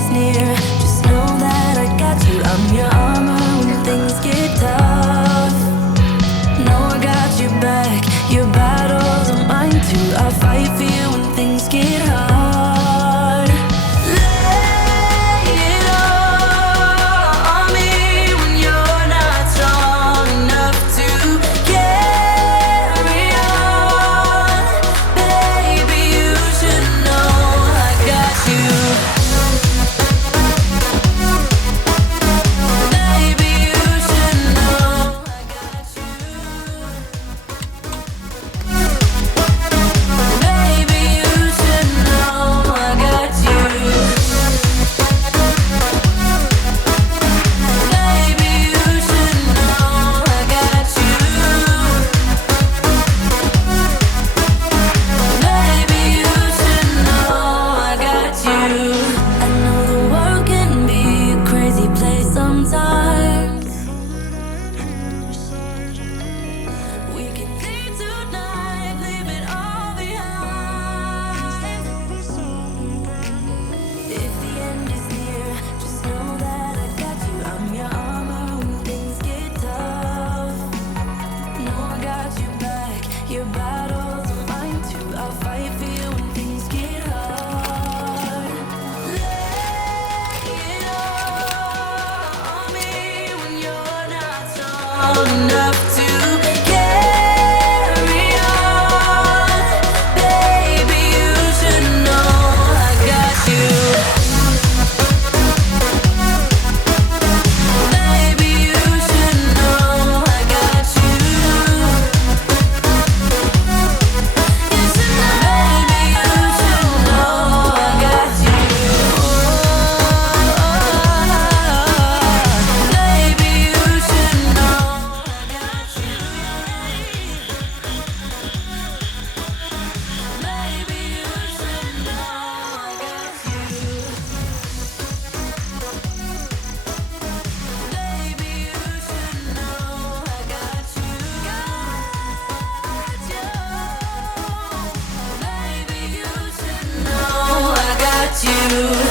is near, just know that I got you. I'm your armor when things get tough. Know I got your back, your battles are mine too. I'll fight for you when things get hard. Lay it all on me when you're not strong enough to carry on. Baby, you should know I got you. Baby, you should know I got you. Baby, you should know I got you. Baby, you should know I got you. Baby, you should know I got you. I know the world can be a crazy place sometimes. We can leave tonight, leave it all behind. If the end is near, just know that I got you. I'm your armor when things get tough. Know I got your back, your battles are mine too. I'll fight for you when things get hard. Lay it all on me when you're not strong enough to carry on. Baby, you should know I got you. Baby, you should know I got you. You should know. Baby, you should know I got you. Baby, you should know I got you. Baby, you should know I got you. Baby, you should know I got you. Baby, you should know I got you.